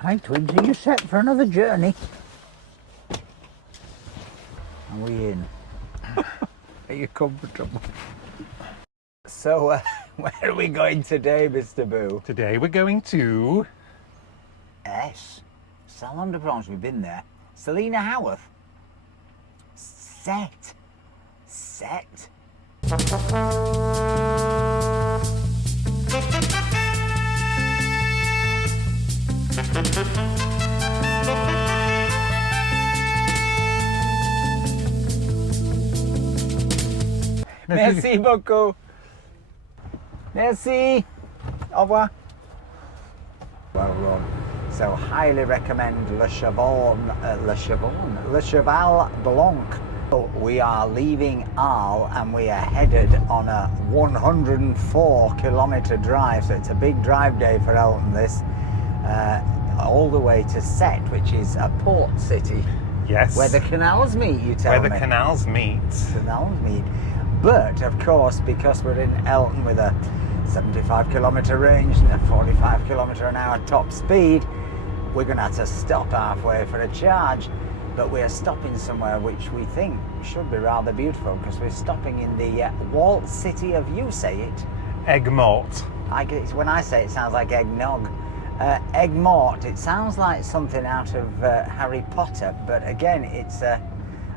Hi, Twigs, are you set for another journey? Are we in? Are you comfortable? So, where are we going today, Mr. Boo? Today we're going to... Salon de Provence, we've been there. Selina Howarth. Sète. Merci beaucoup. Merci. Au revoir. Well run. So highly recommend Le Cheval Blanc. We are leaving Arles and we are headed on a 104-kilometre drive. So it's a big drive day for Elton, this. All the way to Sète, which is a port city. Yes. Where the canals meet, you tell me. Where the canals meet. Canals meet. But, of course, because we're in Elton with a 75-kilometre range and a 45-kilometre-an-hour top speed, we're going to have to stop halfway for a charge. But we're stopping somewhere which we think should be rather beautiful, because we're stopping in the walled city of, you say it? Aigues-Mortes. When I say it, it sounds like eggnog. Aigues-Mortes, it sounds like something out of Harry Potter, but again, it's a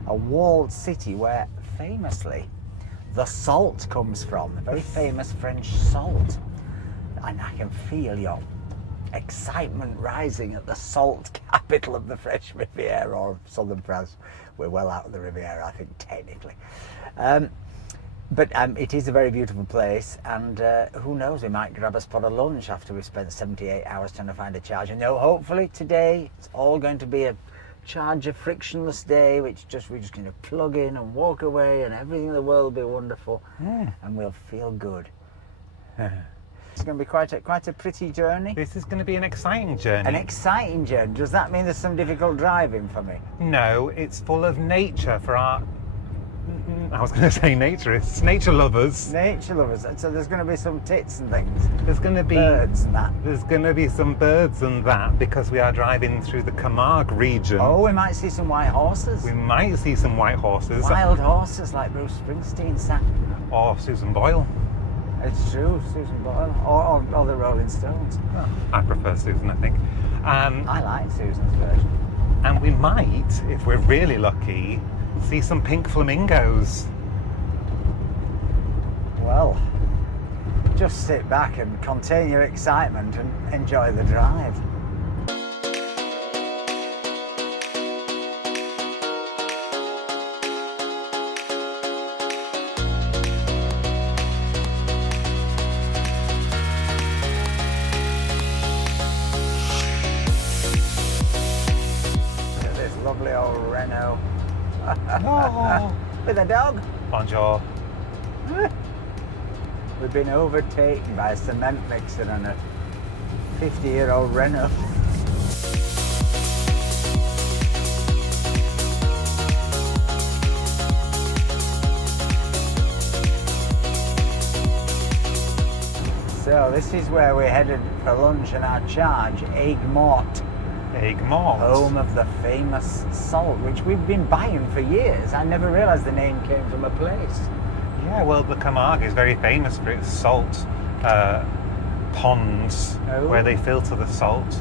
walled city where, famously, the salt comes from, a very famous French salt. And I can feel your excitement rising at the salt capital of the French Riviera, or southern France. We're well out of the Riviera, I think, technically. But it is a very beautiful place, and who knows, we might grab a spot of lunch after we've spent 78 hours trying to find a charger. No, hopefully today it's all going to be a charger frictionless day, which we're just going to plug in and walk away, and everything in the world will be wonderful, and we'll feel good. It's going to be quite a pretty journey. This is going to be an exciting journey. An exciting journey. Does that mean there's some difficult driving for me? No, it's full of nature for our... I was going to say naturists, nature lovers. Nature lovers. So there's going to be some tits and things. There's going to be birds and that. There's going to be some birds and that, because we are driving through the Camargue region. Oh, we might see some white horses. We might see some white horses. Wild horses like Bruce Springsteen sang. Or Susan Boyle. It's true, Susan Boyle. Or the Rolling Stones. Oh, I prefer Susan, I think. I like Susan's version. And we might, if we're really lucky, see some pink flamingos. Well, just sit back and contain your excitement and enjoy the drive. Look at this lovely old Renault. Oh. With a dog. Bonjour. We've been overtaken by a cement mixer and a 50-year-old Renault. So this is where we're headed for lunch and our charge, Aigues-Mortes. Aigues-Mortes. Home of the famous salt, which we've been buying for years. I never realised the name came from a place. Yeah, well, the Camargue is very famous for its salt ponds, where they filter the salt.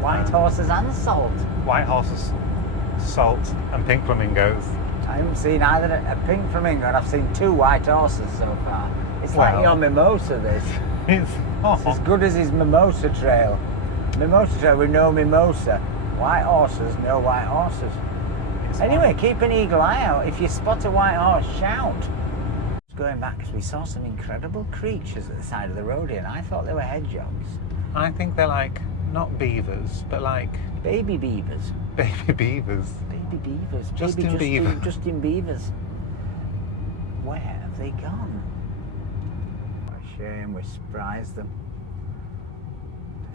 White horses and salt. White horses, salt, and pink flamingos. I haven't seen either a pink flamingo, and I've seen 2 white horses so far. It's like your mimosa, this. It's as good as his mimosa trail. Mimosa trail with no mimosa. White horses, no white horses. Anyway, keep an eagle eye out. If you spot a white horse, shout. Going back, because we saw some incredible creatures at the side of the road here, and I thought they were hedgehogs. I think they're like, not beavers, but like... Baby beavers. Baby beavers. Baby beavers. Justin Bieber. Justin Beavers. Where have they gone? What a shame we surprised them.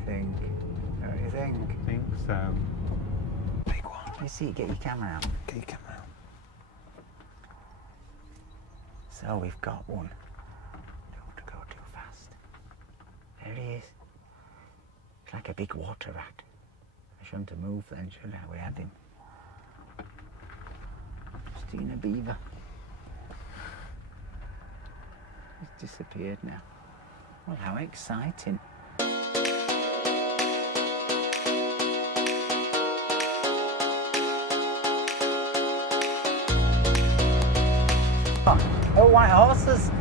I think. Don't you think? I think so. Big one. You see, get your camera out. Get your camera out. So we've got one. Don't want to go too fast. There he is. It's like a big water rat. I shouldn't have moved then, should I? We had him. Stina Beaver. He's disappeared now. Well, how exciting. Oh, white horses.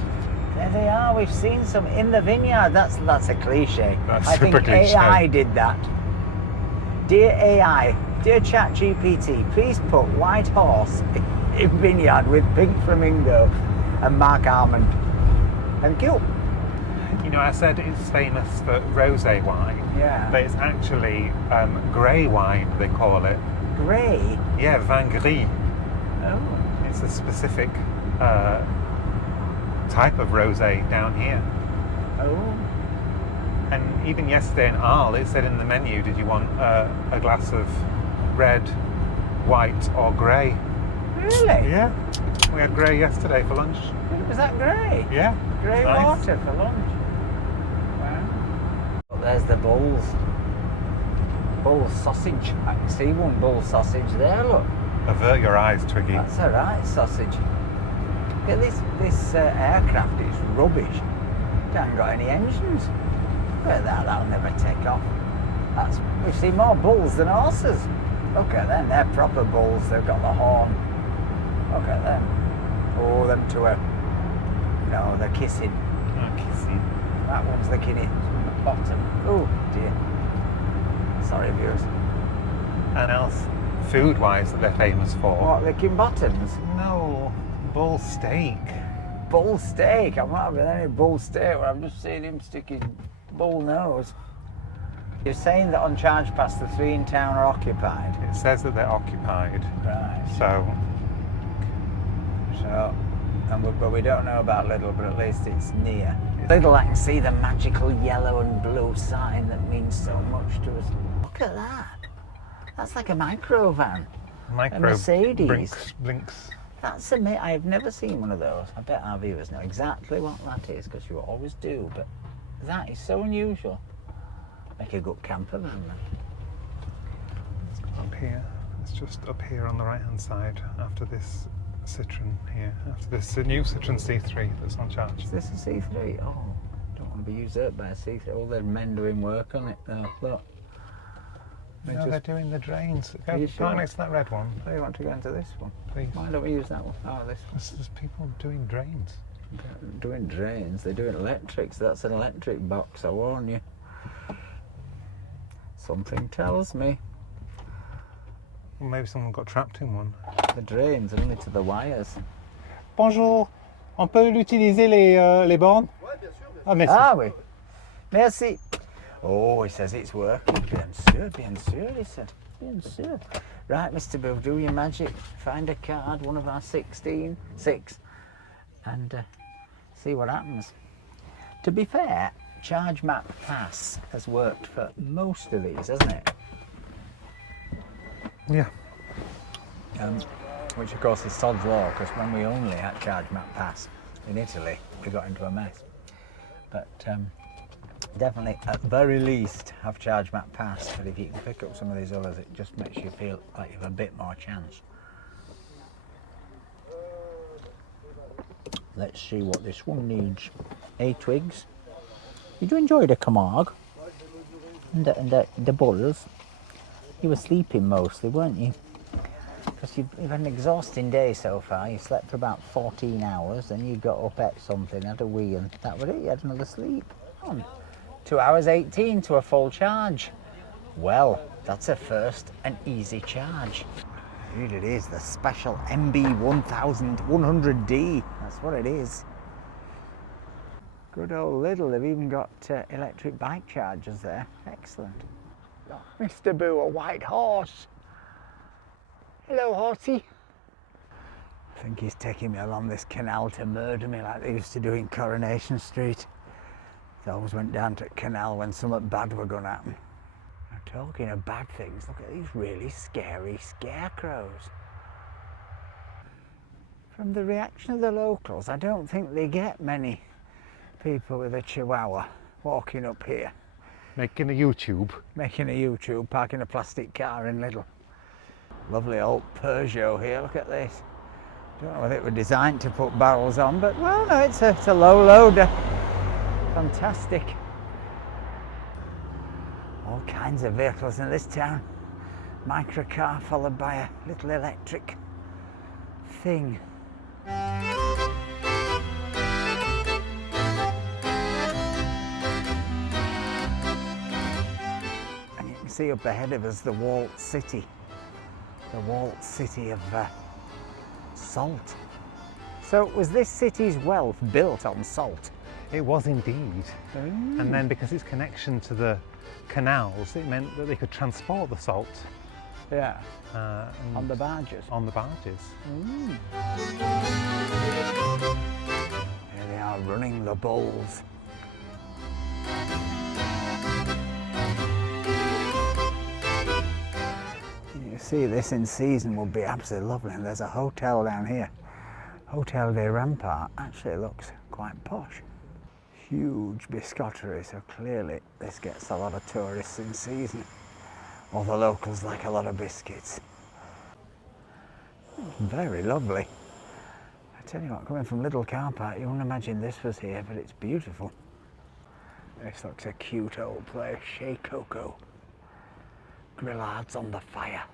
There they are. We've seen some in the vineyard. That's a cliche. That's I super think cliche. AI did that. Dear AI, dear ChatGPT, please put white horse in vineyard with pink flamingo and Mark Almond. Thank you. You know, I said it's famous for rosé wine. Yeah. But it's actually grey wine, they call it. Grey. Yeah, vin gris. Oh. It's a specific type of rosé down here. Oh. And even yesterday in Arles, it said in the menu, did you want a glass of red, white or grey? Really? Yeah. We had grey yesterday for lunch. Was that grey? Yeah. Grey Nice. water for lunch. Wow. Well, there's the bulls. Bull sausage. I can see one bull sausage there, look. Avert your eyes, Twiggy. That's a right sausage. Look at this aircraft, it's rubbish. It hasn't got any engines. Look at that, that'll never take off. We've seen more bulls than horses. Look at them, they're proper bulls, they've got the horn. Look at them. Oh, them two are, no, they're kissing. Oh, kissy. That one's licking it from the bottom. Oh dear. Sorry viewers. And else, food-wise, that they're famous for? What, licking bottoms? No, bull steak. Bull steak? I'm not having any bull steak, I'm just seeing him stick his bull nose. You're saying that on Charge Pass the 3 in town are occupied? It says that they're occupied. Right. So, But we don't know about Lidl, but at least it's near. Lidl, I can see the magical yellow and blue sign that means so much to us. Look at that. That's like a micro van. micro A Mercedes. blinks. That's amazing. I've never seen one of those. I bet our viewers know exactly what that is, because you always do, but that is so unusual. Make a good camper van, then. Up here. It's just up here on the right-hand side after this Citroen here. After this new Citroen C3 that's on charge. Is this a C3? Oh, don't want to be usurped by a C3. All the men doing work on it though. Look. No, they're doing the drains. Go Are you right sure? next to that red one, Oh, you want to go into this one? please. Why don't we use that one? Oh, this one. There's people doing drains. They're doing drains, they're doing electrics. That's an electric box, I warn you. Something tells me. Well, maybe someone got trapped in one. The drains are only to the wires. Bonjour, on peut l'utiliser les bornes? Ouais, bien sûr, bien sûr. Ah, merci. Ah oui. Merci. Oh, he says it's working. Bien sûr, he said. Bien sûr. Right, Mr. Bill, do your magic. Find a card, one of our 6, and see what happens. To be fair, Charge Map Pass has worked for most of these, hasn't it? Yeah. Which of course is sod's law, because when we only had Charge Map Pass in Italy, we got into a mess. But definitely, at the very least, have Charge Map Pass. But if you can pick up some of these others, it just makes you feel like you have a bit more chance. Let's see what this one needs. Twigs. Did you enjoy the Camargue? And the bulls? You were sleeping mostly, weren't you? Because you've had an exhausting day so far. You slept for about 14 hours, then you got up, ate something, had a wee, and that was it. You had another sleep. 2 hours 18 to a full charge. Well, that's a first and easy charge. Here it is, the special MB1100D. That's what it is. Good old Lidl, they've even got electric bike chargers there. Excellent. Oh, Mr. Boo, a white horse. Hello, horsey. I think he's taking me along this canal to murder me like they used to do in Coronation Street. They always went down to the canal when something bad were going to happen. Now, talking of bad things, look at these really scary scarecrows. From the reaction of the locals, I don't think they get many people with a chihuahua walking up here. Making a YouTube. Making a YouTube, parking a plastic car in Lidl. Lovely old Peugeot here, look at this. Don't know whether it was designed to put barrels on, but well, no, it's a low loader. Fantastic. All kinds of vehicles in this town. Microcar followed by a little electric thing. And you can see up ahead of us the walled city. The walled city of salt. So was this city's wealth built on salt? It was indeed. And then because its connection to the canals, it meant that they could transport the salt. Yeah. On the barges. On the barges. Here they are running the bulls. You see, this in season would be absolutely lovely. And there's a hotel down here. Hôtel des Rampart actually looks quite posh. Huge biscottery, so clearly this gets a lot of tourists in season. All the locals like a lot of biscuits. Very lovely. I tell you what, coming from Lidl car park, you wouldn't imagine this was here, but it's beautiful. This looks a cute old place, Chez Coco. Grillades on the fire.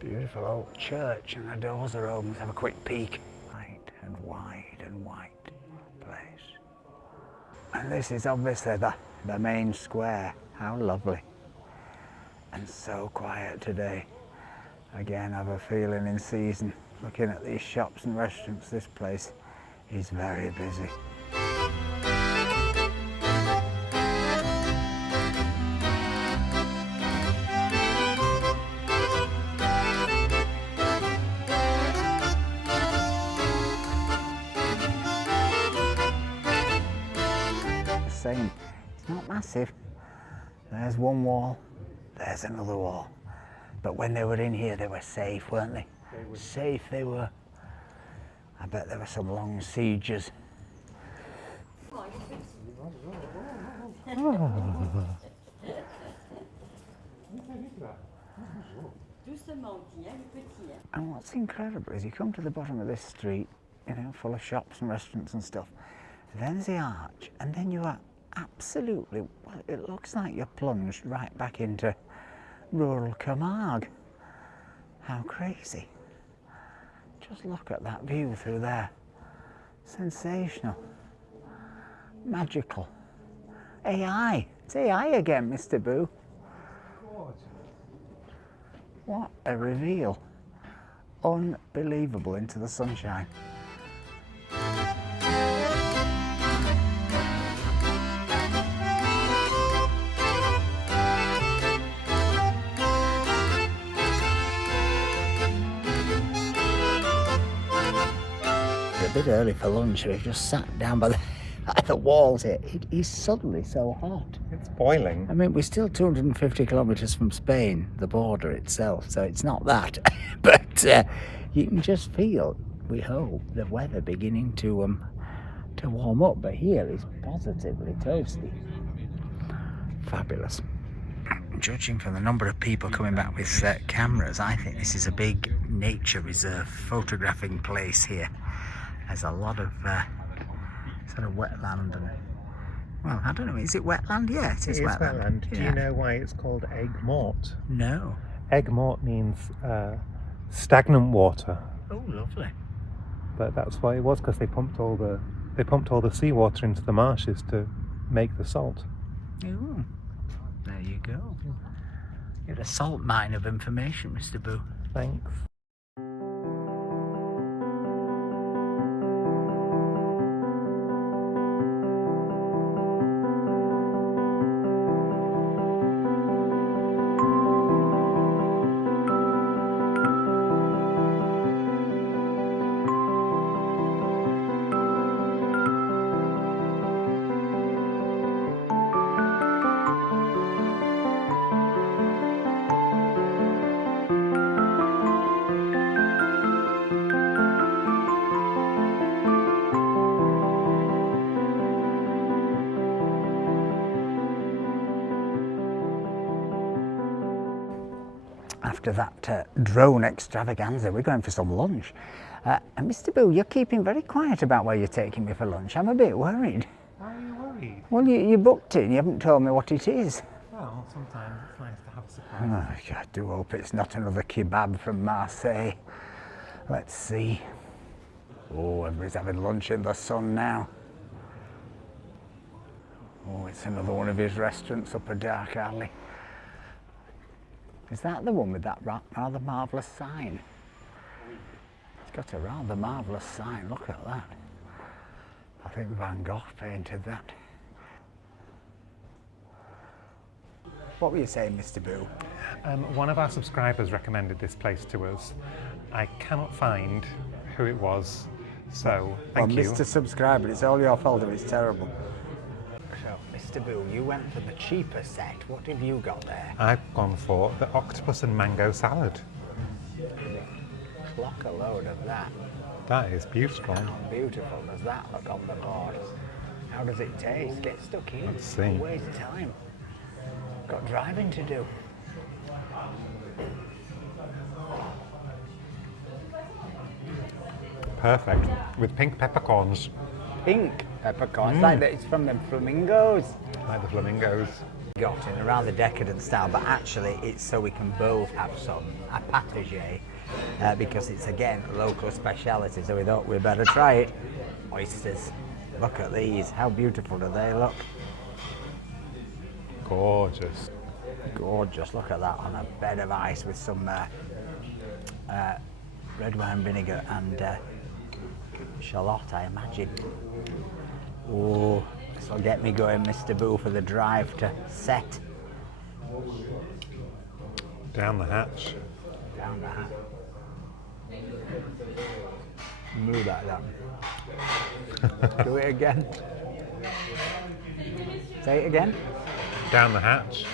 Beautiful old church, and the doors are open. Let's have a quick peek. White and wide and white place. And this is obviously the main square. How lovely. And so quiet today. Again, I have a feeling in season, looking at these shops and restaurants, this place is very busy. Same. It's not massive. There's one wall, there's another wall. But when they were in here, they were safe, weren't they? Safe they were. I bet there were some long sieges. And what's incredible is you come to the bottom of this street, you know, full of shops and restaurants and stuff. There's the arch, and then you are absolutely, well, it looks like you're plunged right back into rural Camargue. How crazy. Just look at that view through there. Sensational. Magical. AI. It's AI again, Mr. Boo. What a reveal. Unbelievable into the sunshine. A bit early for lunch. We've just sat down by the walls here. It is suddenly so hot. It's boiling. I mean, we're still 250 kilometres from Spain, the border itself, so it's not that. But you can just feel, we hope, the weather beginning to warm up. But here is positively toasty. Fabulous. Judging from the number of people coming back with cameras, I think this is a big nature reserve photographing place here. There's a lot of sort of wetland and, well, I don't know, is it wetland? Yeah, it is wetland. Yeah. Do you know why it's called Aigues-Mortes? No. Aigues-Mortes means stagnant water. Oh, lovely. But that's why it was, because they pumped all the seawater into the marshes to make the salt. Oh, there you go. You're a salt mine of information, Mr. Boo. Thanks. after that drone extravaganza, we're going for some lunch. And Mr. Boo, you're keeping very quiet about where you're taking me for lunch. I'm a bit worried. Why are you worried? Well, you booked it and you haven't told me what it is. Well, sometimes it's nice to have a surprise. Oh, I do hope it's not another kebab from Marseille. Let's see. Oh, everybody's having lunch in the sun now. Oh, it's another one of his restaurants up a dark alley. Is that the one with that rather marvellous sign? It's got a rather marvellous sign, look at that. I think Van Gogh painted that. What were you saying, Mr. Boo? One of our subscribers recommended this place to us. I cannot find who it was, so thank you. Mr. Subscriber, it's all your fault if it's terrible. So, Mr. Boo, you went for the cheaper set. What have you got there? I've gone for the octopus and mango salad. Clock a load of that. That is beautiful. How beautiful does that look on the board? How does it taste? Get stuck in. Let's see. Don't waste time. Got driving to do. Perfect. With pink peppercorns. Pink peppercorns, like that it's from the flamingos. Like the flamingos. Got in a rather decadent style, but actually it's so we can both have some a pâtisserie, because it's again local speciality, so we thought we'd better try it. Oysters. Look at these, how beautiful do they look? Gorgeous. Gorgeous, look at that on a bed of ice with some red wine vinegar and shallot, I imagine. Oh, this will get me going, Mr. Boo, for the drive to Sète. Down the hatch. Down the hatch. Move like that. Do it again. Say it again. Down the hatch.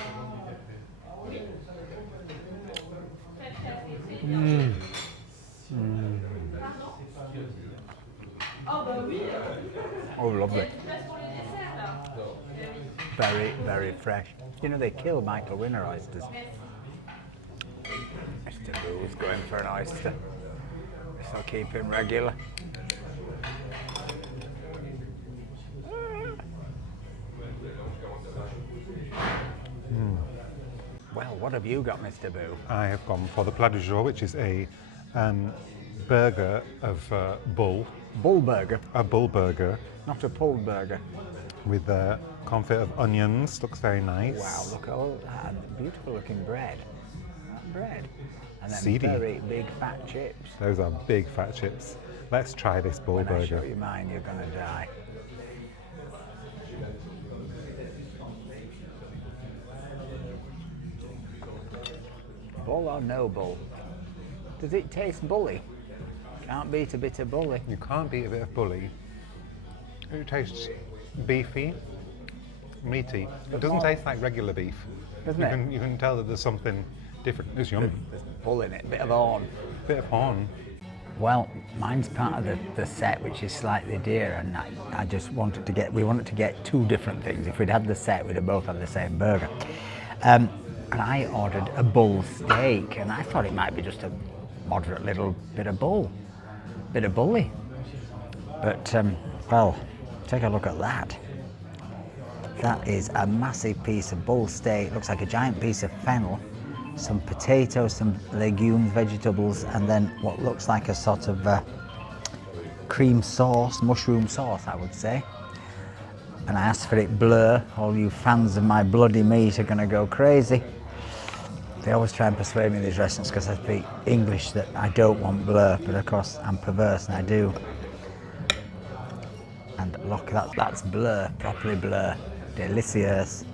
Oh, lovely. Very, very fresh. You know, they kill Michael Winner oysters. Mr. Boo's going for an oyster. This will keep him regular. Well, what have you got, Mr. Boo? I have gone for the plat du jour, which is a burger of bull. Bull burger, A bull burger not a pulled burger. with a confit of onions. Looks very nice. Wow, look at all that. And beautiful looking bread. That bread. And then Seedy. very big fat chips. Those are big fat chips. Let's try this bull When I burger. show you mine, you're going to die. Bull or no bull? Does it taste bully? Can't beat a bit of bully. You can't beat a bit of bully. It tastes beefy, meaty. It doesn't taste like regular beef. Doesn't you it? Can, you can tell that there's something different. It's yummy. There's bull in it, bit of horn. Bit of horn. Well, mine's part of the set, which is slightly dearer, and I just wanted to get, we wanted to get two different things. If we'd had the set, we'd have both had the same burger. And I ordered a bull steak, and I thought it might be just a moderate little bit of bull, bit of bully. But, well, take a look at that. That is a massive piece of bull steak. Looks like a giant piece of fennel, some potatoes, some legumes, vegetables, and then what looks like a sort of cream sauce, mushroom sauce, I would say. And I asked for it bleu. All you fans of my bloody meat are going to go crazy. They always try and persuade me in these restaurants because I speak English that I don't want bleu, but of course I'm perverse and I do. And look, that's bleu, properly bleu. Delicious.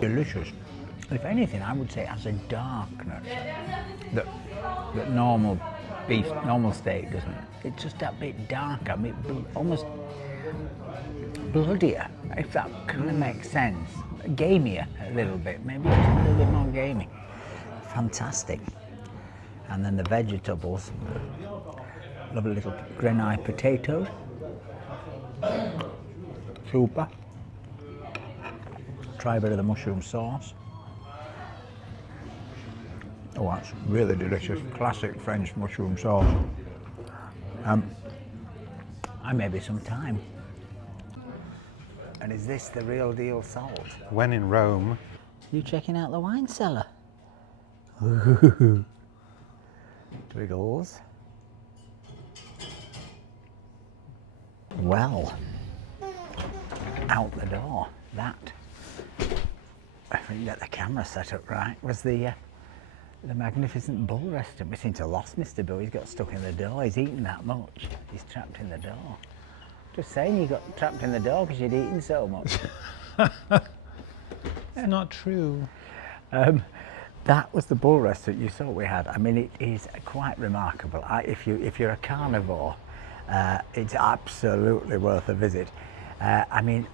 Delicious. If anything, I would say it has a darkness that normal beef, normal steak doesn't. It's just that bit darker, almost bloodier, if that kind of makes sense. Gamier a little bit, maybe just a little bit more gamey. Fantastic. And then the vegetables, Lovely little Grenai potatoes. Super. Try a bit of the mushroom sauce. Oh, that's really delicious. Classic French mushroom sauce. And maybe some thyme. And is this the real deal salt? When in Rome. You checking out the wine cellar? Twiggles. Well, out the door. That, if we can get the camera set up right, was the magnificent bull restaurant. We seem to have lost Mr. Boo. He's got stuck in the door. He's eaten that much. He's trapped in the door. Just saying, you got trapped in the door because you'd eaten so much. It's not true. That was the bull restaurant you saw we had. I mean, it is quite remarkable. If you're a carnivore, it's absolutely worth a visit. I mean,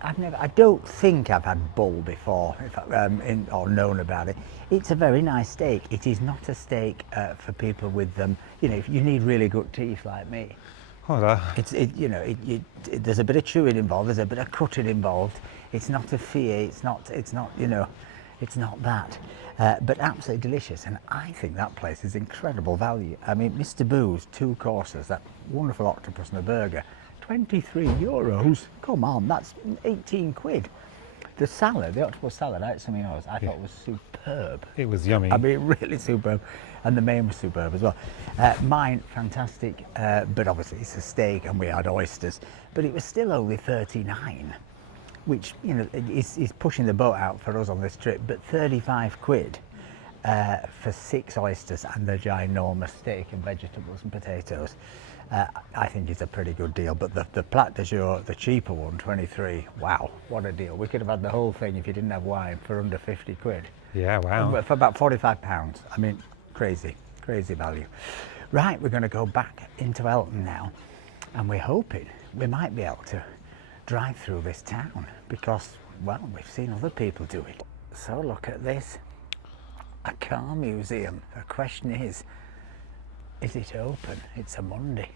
I don't think I've had bull before, or known about it. It's a very nice steak. It is not a steak for people with you know, if you need really good teeth like me. Hola. There's a bit of chewing involved. There's a bit of cutting involved. It's not a fear. It's not you know, it's not that. But absolutely delicious. And I think that place is incredible value. I mean, Mr. Boo's 2 courses, that wonderful octopus and a burger, €23. Come on, that's 18 quid. The salad, the octopus salad, I ate some of yours, I thought was superb. It was yummy. I mean, really superb. And the main was superb as well. Mine, fantastic, but obviously it's a steak and we had oysters, but it was still only 39, which, you know, is pushing the boat out for us on this trip, but 35 quid for 6 oysters and the ginormous steak and vegetables and potatoes. I think it's a pretty good deal, but the plat de jour, the cheaper one, 23, wow, what a deal. We could have had the whole thing if you didn't have wine for under 50 quid. Yeah, wow. For about £45. I mean, crazy value. Right, we're going to go back into Elton now, and we're hoping we might be able to drive through this town because, well, we've seen other people do it. So look at this, a car museum. The question is it open? It's a Monday.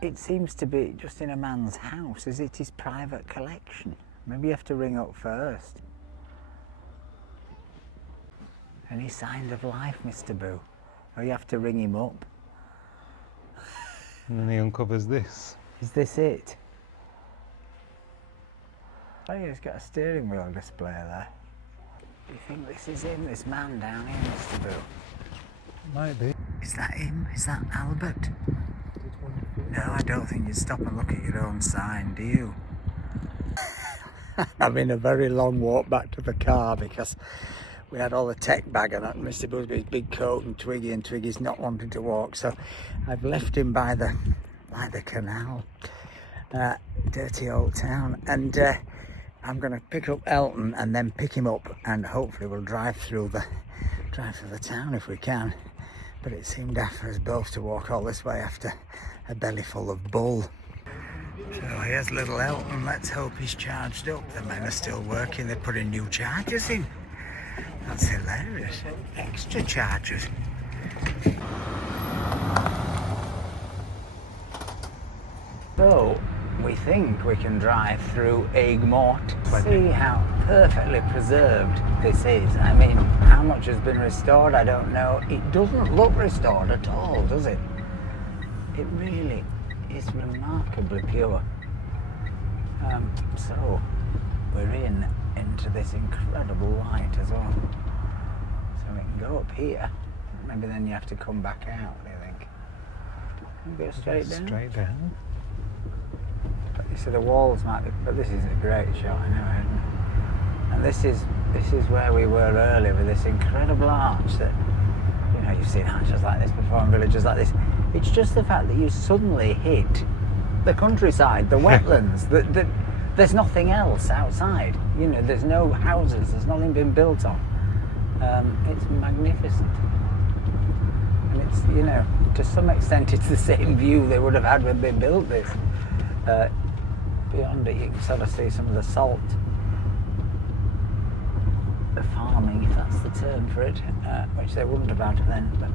It seems to be just in a man's house. Is it his private collection? Maybe you have to ring up first. Any signs of life, Mr. Boo? Or you have to ring him up. And then he uncovers this. Is this it? Oh, yeah, he's got a steering wheel display there. Do you think this is him, this man down here, Mr. Boo? Might be. Is that him? Is that Albert? No, I don't think you'd stop and look at your own sign, do you? I'm in a very long walk back to the car because we had all the tech bag and Mr. Boo's got his big coat and Twiggy's not wanting to walk, so I've left him by the canal, dirty old town, and I'm going to pick up Elton and then pick him up, and hopefully we'll drive through the town if we can. But it seemed daft for us both to walk all this way after a belly full of bull. So here's little Elton. Let's hope he's charged up. The men are still working. They're putting new chargers in. That's hilarious. Extra chargers. So we think we can drive through Aigues-Mortes. See how perfectly preserved this is. I mean, how much has been restored, I don't know. It doesn't look restored at all, does it? It really is remarkably pure. So we're into this incredible light as well. So we can go up here. Maybe then you have to come back out, do you think? Can we go straight down? Straight down. So the walls might be, but this is a great shot anyway, isn't it? And this is where we were earlier with this incredible arch that, you know, you've seen arches like this before in villages like this. It's just the fact that you suddenly hit the countryside, the wetlands, that there's nothing else outside. You know, there's no houses, there's nothing been built on. It's magnificent. And it's, you know, to some extent it's the same view they would have had when they built this. Beyond it you can sort of see some of the salt, the farming, if that's the term for it, which they wouldn't have had then. But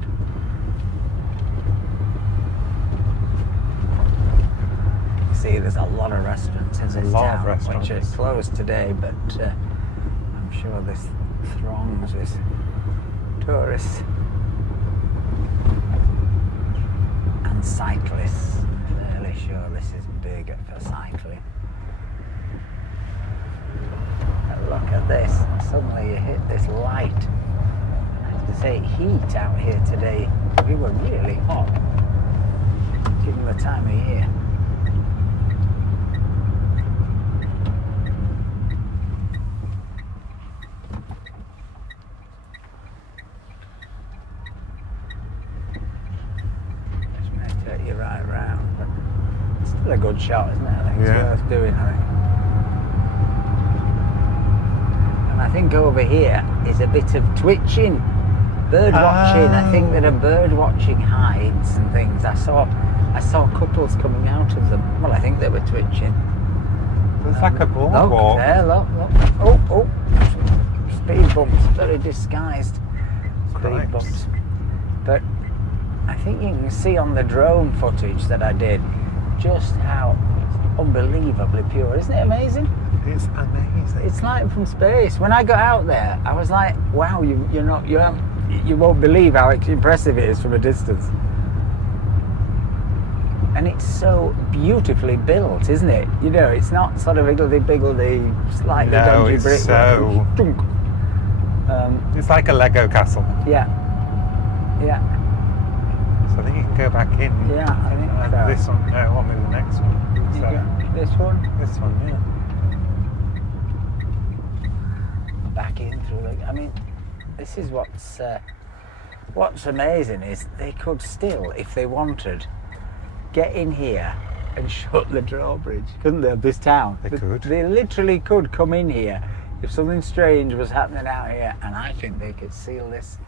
there's a lot of restaurants in this a lot of town, restaurants. which are closed today, but I'm sure this throngs with tourists and cyclists. I'm fairly sure this is big for cycling. But look at this, suddenly you hit this light. I have to say, heat out here today, we were really hot, given the time of year. You right round, but it's still a good shot, isn't it? I think it's worth doing, I think. And I think over here is a bit of twitching, bird watching. I think there are bird watching hides and things. I saw couples coming out of them. Well, I think they were twitching. There's like a boardwalk. Look there, look. Oh, speed bumps, very disguised speed bumps. But I think you can see on the drone footage that I did just how unbelievably pure. Isn't it amazing? It's amazing. It's like from space. When I got out there, I was like, wow, you won't believe how impressive it is from a distance. And it's so beautifully built, isn't it? You know, it's not sort of higgledy-piggledy, slightly dodgy brick. So it's like a Lego castle. Yeah. So I think you can go back in. Yeah, I think so. This one, no, I'll move the next one. So, this one? This one, yeah. Back in through the... I mean, this is what's amazing is they could still, if they wanted, get in here and shut the drawbridge, couldn't they, of this town? They could. They literally could come in here if something strange was happening out here, and I think they could seal this.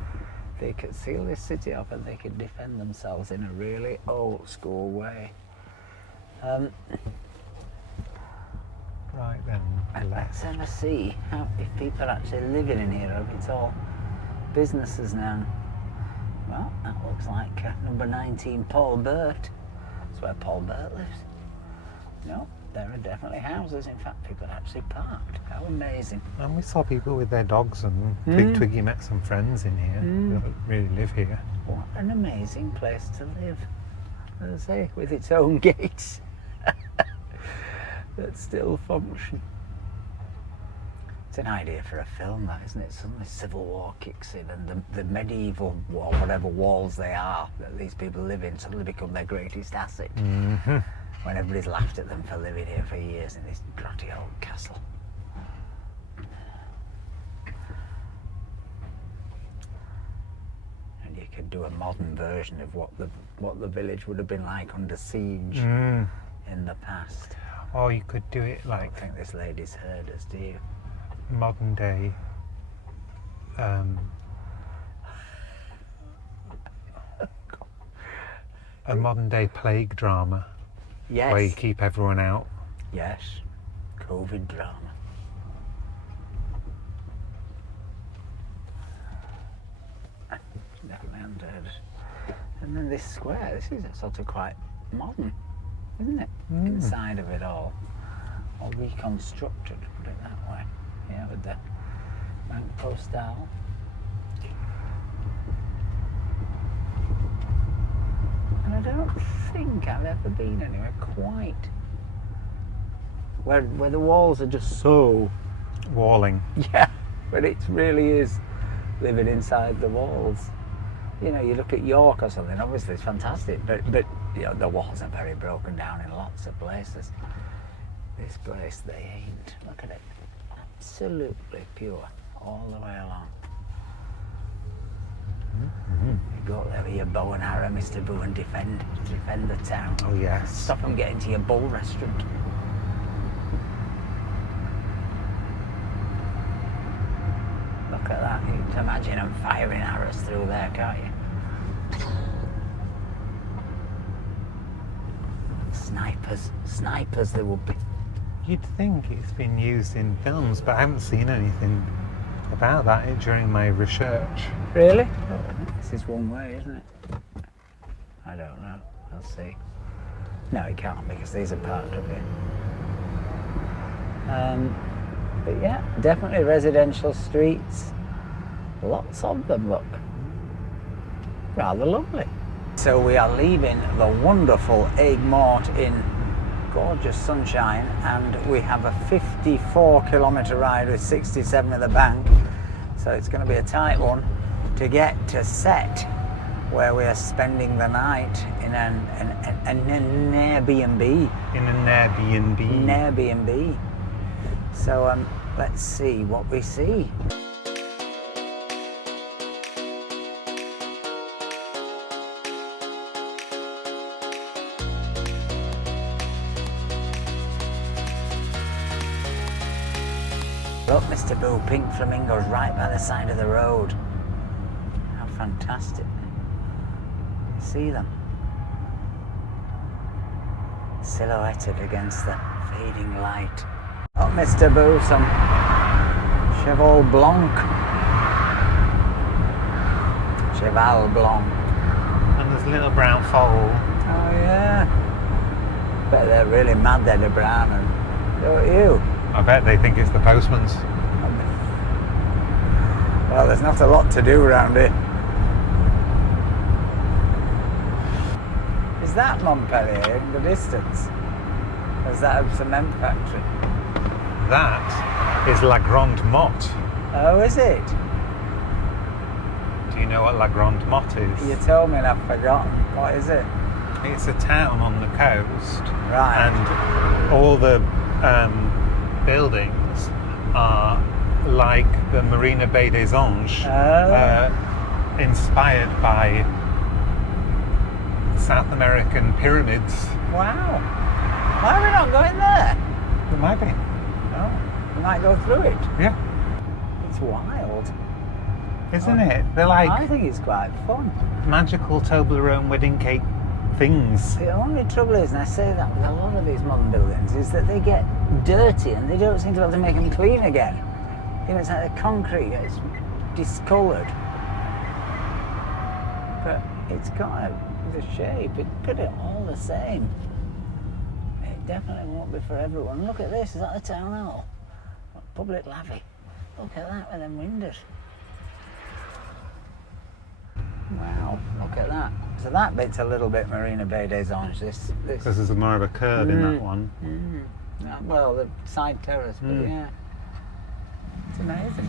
They could seal this city off and they could defend themselves in a really old school way. Right then, let's ever see how, if people are actually living in here, or if it's all businesses now. Well, that looks like number 19 Paul Burt. That's where Paul Burt lives. No, there are definitely houses. In fact, people are actually parked. How amazing. And we saw people with their dogs, and Big Twiggy met some friends in here who really live here. What an amazing place to live. As I say, with its own gates that still function. It's an idea for a film, that, isn't it? Suddenly Civil War kicks in and the medieval wall, whatever walls they are that these people live in, suddenly become their greatest asset. When everybody's laughed at them for living here for years in this grotty old castle. And you could do a modern version of what the village would have been like under siege in the past. Or you could do it I like don't think this lady's heard us, do you? modern day a modern day plague drama. Yes. Where you keep everyone out. Yes. COVID drama. Definitely undead. And then this square, this is sort of quite modern, isn't it? Inside of it all. Or reconstructed, put it that way. Yeah, with the Bank Postal. And I don't think I've ever been anywhere quite where the walls are just so Walling. yeah, but it really is living inside the walls. You know, you look at York or something, obviously it's fantastic, but you know, the walls are very broken down in lots of places. This place, they ain't. Look at it. Absolutely pure all the way along. You go up there with your bow and arrow, Mr. Boo, and defend the town. Oh yes. Stop them getting to your bull restaurant. Look at that. You can imagine them firing arrows through there, can't you? Snipers there would be. You'd think it's been used in films, but I haven't seen anything about that during my research. Really? This is one way, isn't it? I don't know. I'll see. No, it can't because these are parked up here. But yeah, definitely residential streets. Lots of them, look. Rather lovely. So we are leaving the wonderful Aigues-Mortes in gorgeous sunshine, and we have a 54-kilometre ride with 67 at the bank. So it's going to be a tight one to get to Sète, where we are spending the night in an Airbnb. In an Airbnb. An Airbnb. So let's see what we see. Look, Mr. Boo, pink flamingos right by the side of the road. How fantastic. See them? Silhouetted against the fading light. Oh, Mr. Boo, some Cheval Blanc. Cheval Blanc. And there's a little brown foal. Oh, yeah. Bet they're really mad they're brown, and don't you? I bet they think it's the postman's. Well, there's not a lot to do around here. Is that Montpellier in the distance? Or is that a cement factory? That is La Grande Motte. Oh, is it? Do you know what La Grande Motte is? You told me and I've forgotten. What is it? It's a town on the coast. Right. And all the buildings are like the Marina Bay des Anges, inspired by South American pyramids. Wow. Why are we not going there? It might be. Oh, we might go through it. Yeah. It's wild. Isn't it? They're like I think it's quite fun. magical Toblerone wedding cake things. The only trouble is, and I say that with a lot of these modern buildings, is that they get dirty and they don't seem to be able to make them clean again. You know, it's like the concrete gets discoloured. But it's got the shape, it's pretty all the same. It definitely won't be for everyone. Look at this, is that the town hall? Public lavvy. Look at that with them windows. Wow, look at that. So that bit's a little bit Marina Bay des Anges. This. Because there's more of a curve in that one. Yeah, well, the side terrace, but yeah. It's amazing.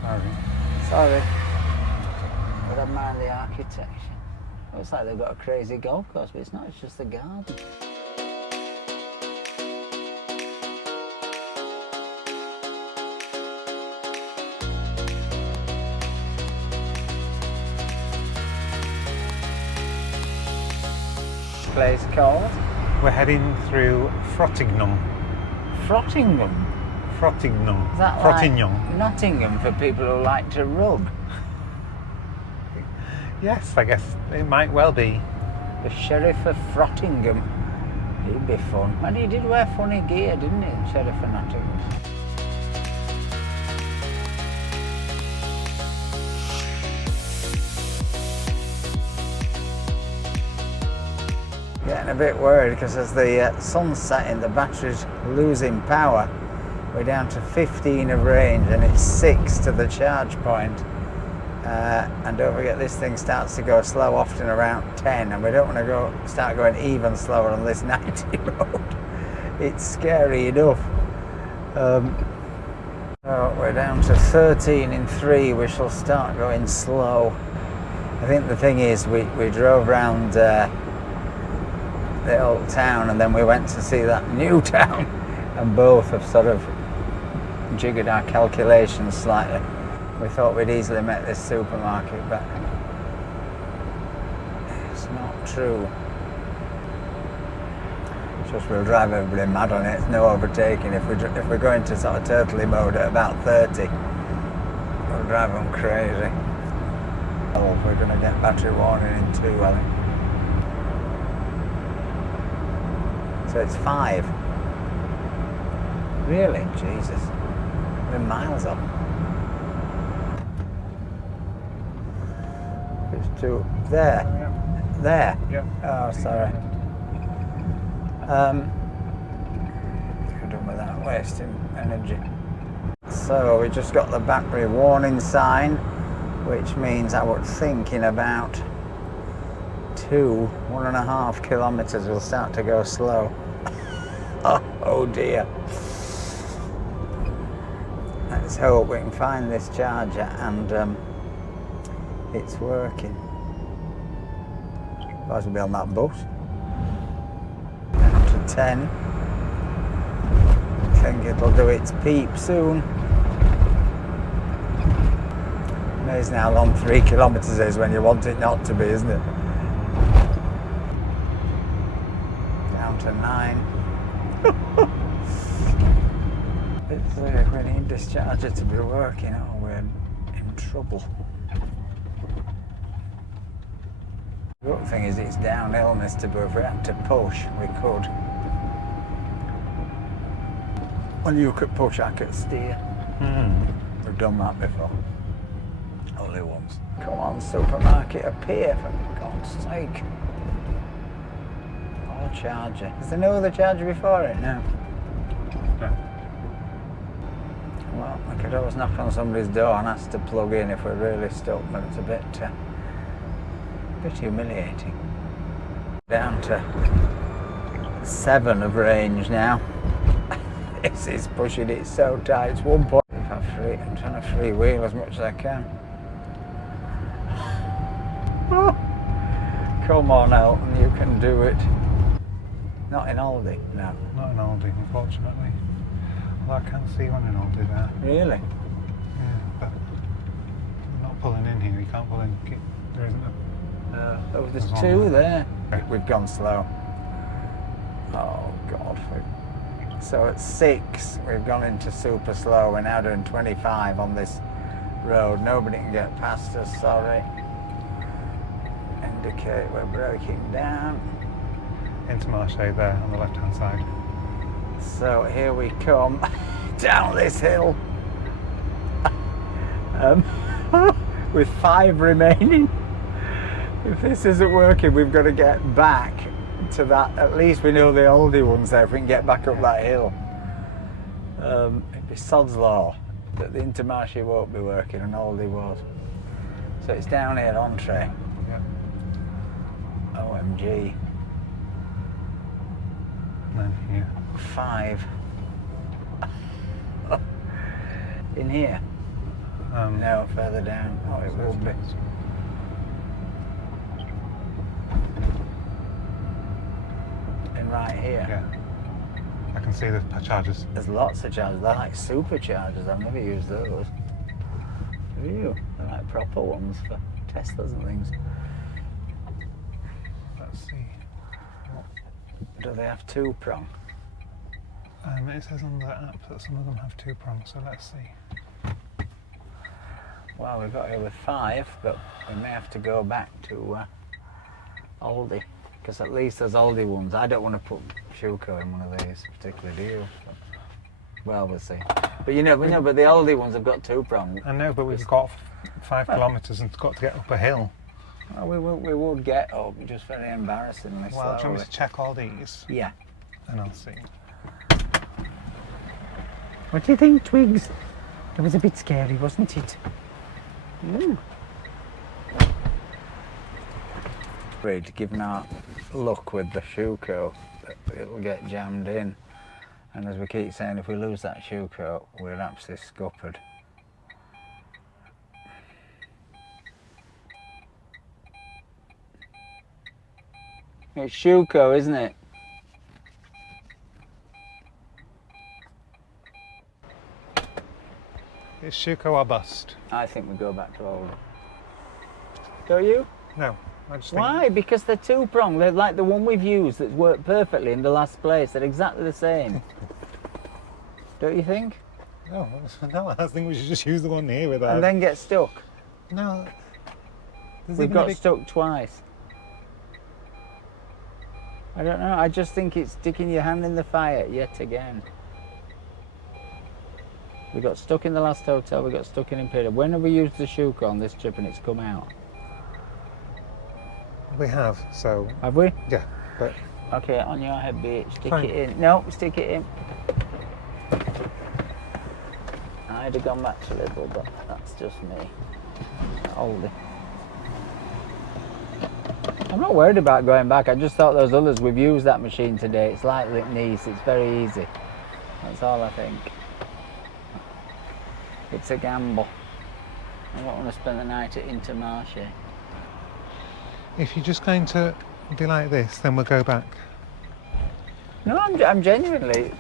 Sorry. But I mind the architecture. Looks like they've got a crazy golf course, but it's not, it's just the garden. Place called? We're heading through Frottignon. Frottingham? Frottignon. Is that Frottignon. like Nottingham for people who like to rub? Yes, I guess it might well be. The Sheriff of Frottingham. He'd be fun. And he did wear funny gear, didn't he, Sheriff of Nottingham? Getting a bit worried because as the sun's setting, the battery's losing power. We're down to 15 of range and it's 6 to the charge point. And don't forget, this thing starts to go slow often around 10, and we don't want to start going even slower on this 90 road. It's scary enough. So we're down to 13 in 3. We shall start going slow. I think the thing is, we drove round the old town and then we went to see that new town, and both have sort of jiggered our calculations slightly. We thought we'd easily met this supermarket, but it's not true. It's just we'll drive everybody mad on it. It's no overtaking. If we're going to sort of turtley mode at about 30, we'll drive them crazy. Oh, we're going to get battery warning in 2, I think. So it's 5. Really? Jesus. We're miles up. It's 2. There. Yeah. There? Yeah. Oh, sorry. Could do without wasting energy. So we just got the battery warning sign, which means I would think in about 1.5 kilometers we'll start to go slow. Oh dear. Let's hope we can find this charger and it's working. Otherwise we'll be on that bus. Down to 10. I think it'll do its peep soon. Amazing how long 3 kilometers is when you want it not to be, isn't it? Down to 9. It's we need this charger to be working or we're in trouble. The good thing is it's downhill, Mr. But if we had to push, we could. When you could push, I could steer. We've done that before. Only once. Come on, supermarket appear, for God's sake. Oh, charger. Is there no other charger before it? No. No. Well, we could always knock on somebody's door and ask to plug in if we're really stuck, but it's a bit humiliating. Down to 7 of range now. This is pushing it so tight. It's 1 point. If I'm trying to freewheel as much as I can. Come on, Elton, you can do it. Not in Aldi, no. Not in Aldi, unfortunately. Well, I can see one in Aldi there. Really? Yeah, but I'm not pulling in here. You can't pull in. There isn't a. Oh, there's There's 2 one there. Okay. We've gone slow. Oh God. So at 6, we've gone into super slow. We're now doing 25 on this road. Nobody can get past us, sorry. Indicate we're breaking down. Intermarché there on the left hand side. So here we come down this hill. With 5 remaining. If this isn't working, we've got to get back to that. At least we know the Aldi one's there if we can get back up that hill. It'd be sod's law that the Intermarché won't be working and Aldi was. So it's down here, entree. Yeah. OMG. And then here. 5. In here? No, further down. Oh, it will be. In right here? Yeah. I can see the chargers. There's lots of chargers. They're like superchargers. I've never used those. Ew, they're like proper ones for Teslas and things. Let's see. Do they have 2-prong? It says on the app that some of them have 2 prongs, so let's see. Well, we've got here with 5, but we may have to go back to Aldi, because at least there's Aldi ones. I don't want to put Schuko in one of these, particularly, do you? But, well, we'll see. But you know, but the Aldi ones have got 2-prong. I know, but we've got 5 kilometres and got to get up a hill. Well, we would get up, just very embarrassingly Well, do you want slowly. me to check all these? Yeah. And I'll see. What do you think, Twigs? It was a bit scary, wasn't it? Ooh. Great, given our luck with the Schuko, it'll get jammed in. And as we keep saying, if we lose that Schuko, we're absolutely scuppered. It's Schuko, isn't it? It's Schuko or bust. I think we go back to Aldi. Don't you? No, I just think... Why? Because they're 2-prong. They're like the one we've used that's worked perfectly in the last place. They're exactly the same. Don't you think? No, I think we should just use the one here with And then get stuck. No. We've got stuck twice. I don't know. I just think it's sticking your hand in the fire yet again. We got stuck in the last hotel. We got stuck in Imperial. When have we used the Schuko on this trip and it's come out? We have, so... Have we? Yeah, but Okay, on your head, bitch. Stick Fine. it in. No, stick it in. I'd have gone back to Lidl, but that's just me. Oldie. I'm not worried about going back. I just thought those others, we've used that machine today. It's like Nice, it's very easy. That's all I think. It's a gamble. I don't want to spend the night at Intermarché. If you're just going to be like this, then we'll go back. No, I'm genuinely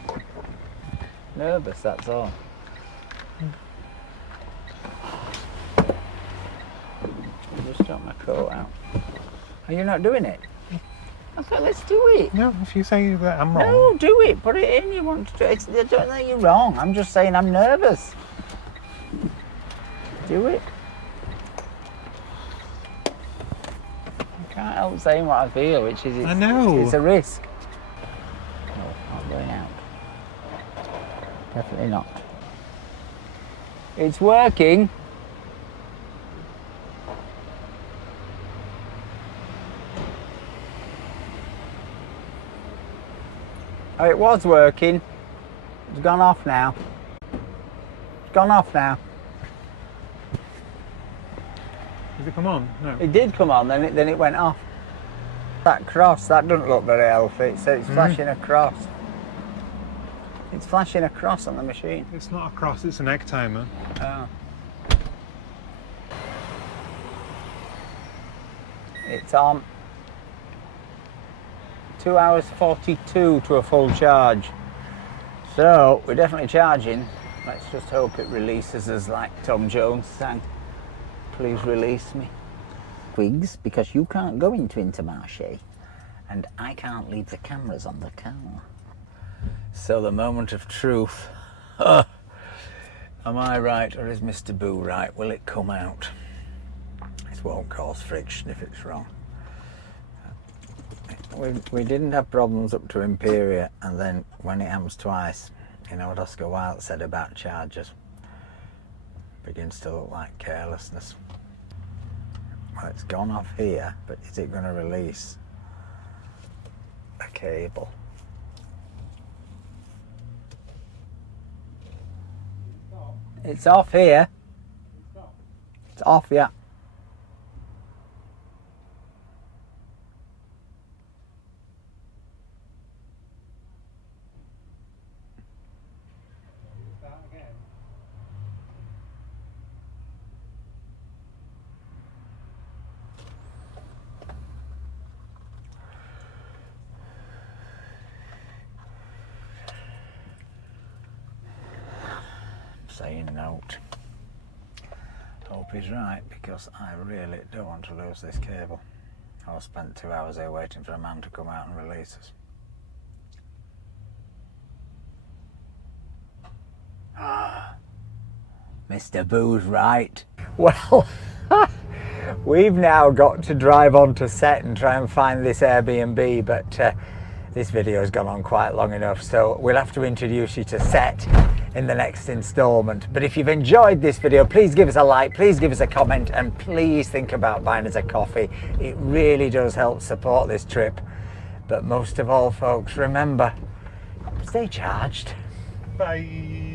nervous, that's all. Just got my coat out. Are you not doing it? I thought, let's do it. No, if you say that I'm wrong. No, do it. Put it in. You want to do it. I don't think you're wrong. I'm just saying I'm nervous. Do it. I can't help saying what I feel, which is I know. It's a risk. No, not going out. Definitely not. It's working. Oh, it was working. It's gone off now. It's gone off now. Does it come on? No. It did come on, then it went off. That cross, that doesn't look very healthy. It's flashing across. It's flashing across on the machine. It's not a cross, it's an egg timer. Oh. It's on. 2 hours 42 to a full charge. So we're definitely charging. Let's just hope it releases us like Tom Jones sang. Please release me. Twigs, because you can't go into Intermarché and I can't leave the cameras on the car. So the moment of truth. Am I right or is Mr. Boo right? Will it come out? This won't cause friction if it's wrong. We didn't have problems up to Imperia, and then when it happens twice, you know what Oscar Wilde said about chargers? Begins to look like carelessness. Well, it's gone off here, but is it going to release a cable? It's off here. It's off, yeah. Saying note. Hope he's right, because I really don't want to lose this cable. I spent 2 hours here waiting for a man to come out and release us. Mr. Boo's right. Well, we've now got to drive on to Sète and try and find this Airbnb, but this video has gone on quite long enough, so we'll have to introduce you to Sète in the next instalment. But if you've enjoyed this video, please give us a like, please give us a comment, and please think about buying us a coffee. It really does help support this trip. But most of all, folks, remember, stay charged. Bye.